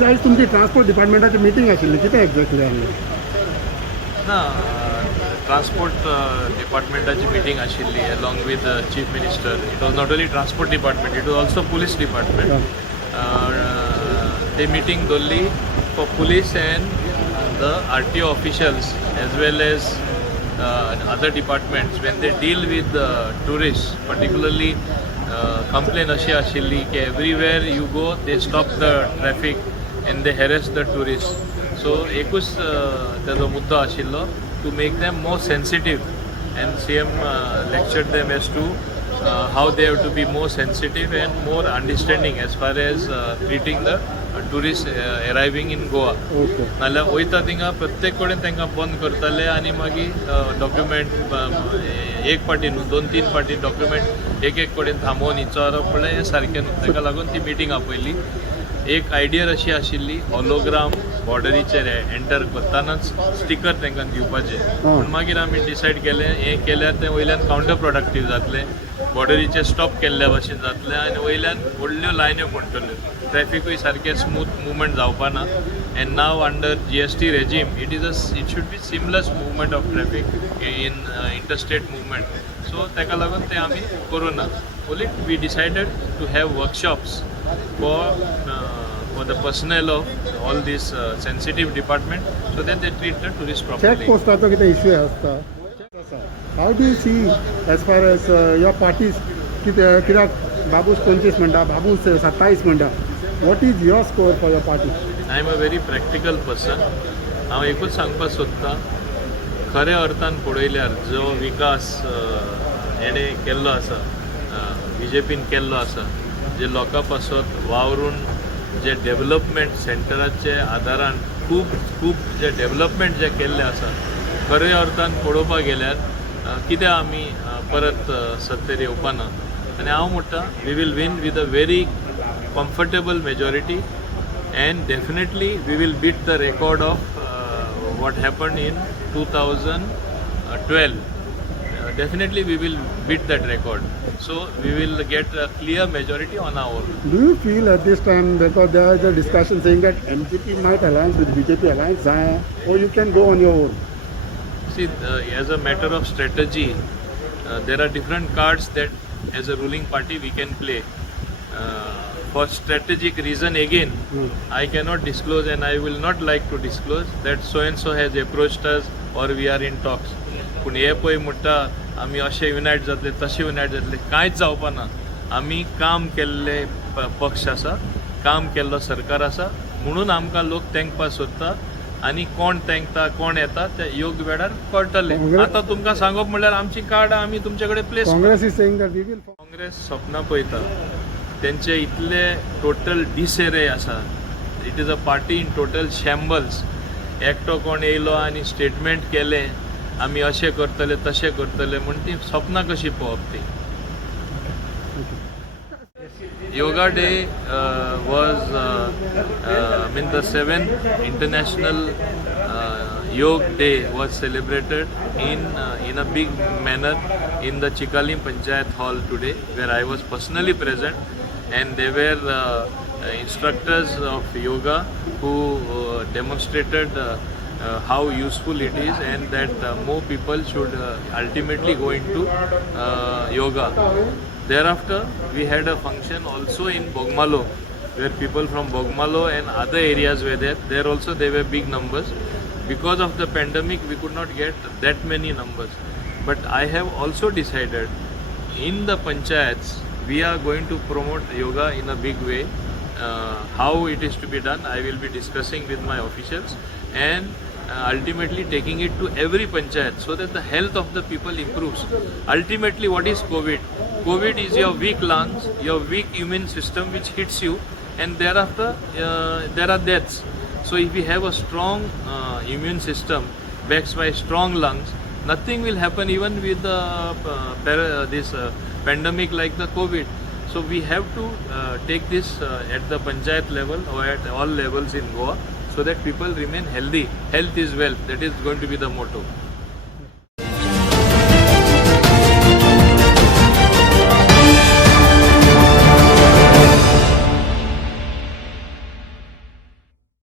आज आयज तुमची ट्रान्सपोर्ट डिपार्टमेंटाची मिटींग आशिल्ली, कितें एक्झॅक्टली आसलें? ना ट्रान्सपोर्ट डिपार्टमेंटाची मिटींग आशिल्ली along with chief minister. It was not only transport department, it was also police department. ते मिटींग दवरली for police and the RTO officials as well as other departments when they deal with tourists, particularly complaint अशी आशिल्ली की everywhere you go they stop the traffic and they harass the tourists. So एकूच त्याचो मुद्दो आशिल्लो to make them more sensitive, and CM lectured them as to how they have to be more sensitive and more understanding as far as treating the tourist arriving in Goa. Okay. नाल्यार वयता थिंगा प्रत्येक कडेन तांकां बंद करताले आनी मागीर डॉक्युमेंट एक पाटी न्हू 2-3 पाटी डॉक्युमेंट एक कडेन थांबोवन विचारप म्हणल्यार हें सारकें न्हू. ताका लागून ती मिटींग आपयली. एक आयडिया अशी आशिल्ली हॉलोग्राम बॉर्डरीचेर एंटर करतानाच स्टिकर तांकां दिवपाचें, पूण मागीर आमी डिसायड केलें हें केल्यार तें वयल्यान कावंटर प्रोडक्टीव जातलें, बॉर्डरीचेर स्टॉप केल्ल्या भशेन जातलें आनी वयल्यान व्हडल्यो लायन्यो पडटल्यो, ट्रॅफिकूय सारकें स्मूथ मुवमेंट जावपाना. And now under GST regime it should be seamless movement of traffic in interstate movement. So ताका लागून तें आमी करूना. Only we decided to have workshops for the personnel of all these sensitive department so that they treat the tourists properly. Check पोस्टाचो कितें issue आसता? How do you see as far as your parties कित्याक बाबूस 25 म्हणटा, बाबूस 27 म्हणटा. What is your score for your party? I am a very practical person. हांव एकूच सांगपाक सोदतां, खऱ्या अर्थान पळयल्यार जो विकास हेणे केल्लो आसा, BJPन केल्लो आसा, जे लोकां पासत वावरून जे डेव्हलपमेंट सेंटराचे आदारान खूब जे डेव्हलपमेंट जे केल्ले आसा, खऱ्या अर्थान पळोवपाक गेल्यार कित्याक आमी परत सत्तेर येवपाना. आनी हांव म्हणटा we will win with a very comfortable majority and definitely we will beat the record of what happened in 2012. Definitely we will beat that record. So we will get a clear majority on our own. Do you feel at this time, because there is a discussion saying that MGP might alliance with BJP alliance, or you can go on your own? See, as a matter of strategy, there are different cards that as a ruling party we can play. For strategic reason again, I cannot disclose and I will not like to disclose that so and so has approached us or we are in talks. पूण हे पळय म्हणटा आमी अशें युनायट जातले तशें युनायट जातले, कांयच जावपाना. आमी काम केल्ले पक्ष आसा, काम केल्लो सरकार आसा, म्हणून आमकां लोक तेंकपाक सोदता आनी कोण तेंकता कोण येता ते योग्य वेळार कळटलें. आतां तुमकां सांगप म्हणल्यार आमची कार्ड आमी तुमचे कडेन प्लेस. काँग्रेस सपनां पळयता, तेंचे इतले टोटल डिसएरे आसा. It is a party in total shambles. एकटो कोण येयलो आनी स्टेटमेंट केलें आमी अशें करतले तशें करतले म्हण ती सपनां कशी पळोवप ती. Yoga day was the 7th International Yoga Day was celebrated in a big manner in the Chikalim Panchayat Hall today, where I was personally present, and there were instructors of yoga who demonstrated how useful it is and that more people should ultimately go into yoga. Thereafter, we had a function also in Bogmalo, where people from Bogmalo and other areas were there. There also there were big numbers. Because of the pandemic, we could not get that many numbers. But I have also decided in the panchayats, we are going to promote yoga in a big way. How it is to be done, I will be discussing with my officials and ultimately taking it to every panchayat so that the health of the people improves. Ultimately, what is COVID? COVID is your weak lungs, your weak immune system which hits you, and thereafter there are deaths. So if we have a strong immune system backed by strong lungs, nothing will happen even with this pandemic like the COVID. So we have to take this at the panchayat level or at all levels in Goa so that people remain healthy. Health is wealth. That is going to be the motto.